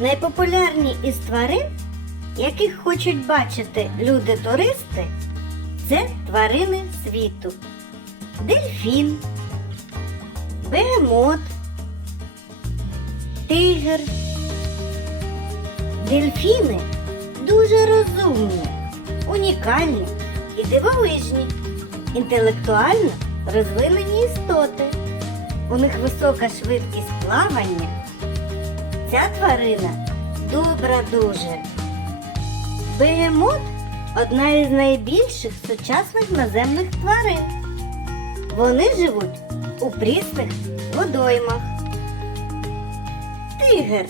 Найпопулярні із тварин, яких хочуть бачити люди-туристи, це тварини світу. Дельфін, бегемот, тигр. Дельфіни дуже розумні, унікальні і дивовижні, інтелектуально розвинені істоти. У них висока швидкість плавання. Ця тварина добра дуже. Бегемот одна із найбільших сучасних наземних тварин. Вони живуть у прісних водоймах. Тигр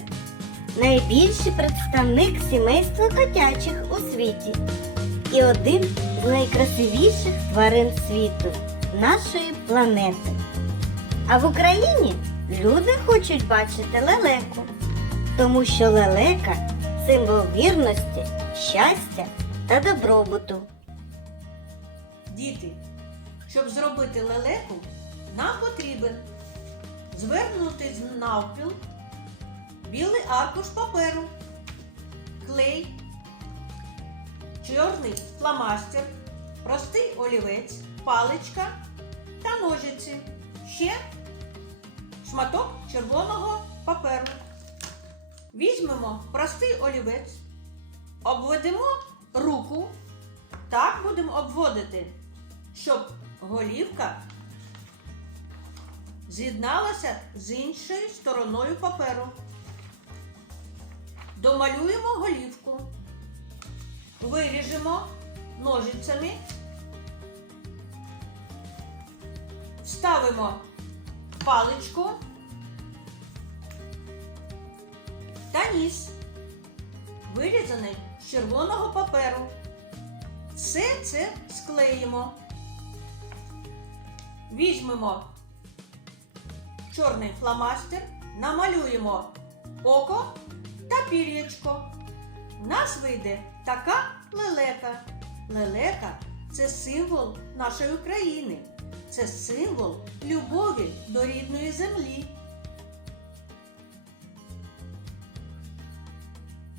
найбільший представник сімейства котячих у світі і один з найкрасивіших тварин світу нашої планети. А в Україні люди хочуть бачити лелеку, тому що лелека символ вірності, щастя та добробуту. Діти, щоб зробити лелеку, нам потрібен звернути навпіл білий аркуш паперу, клей, чорний фломастер, простий олівець, паличка та ножиці. Ще шматок червоного паперу. Візьмемо простий олівець, обведемо руку. Так будемо обводити, щоб голівка з'єдналася з іншою стороною паперу. Домалюємо голівку, виріжемо ножицями, вставимо паличку та ніс, вирізаний з червоного паперу. Все це склеїмо. Візьмемо чорний фломастер, намалюємо око та пір'ячко. У нас вийде така лелека. Лелека це символ нашої України. Це символ любові до рідної землі.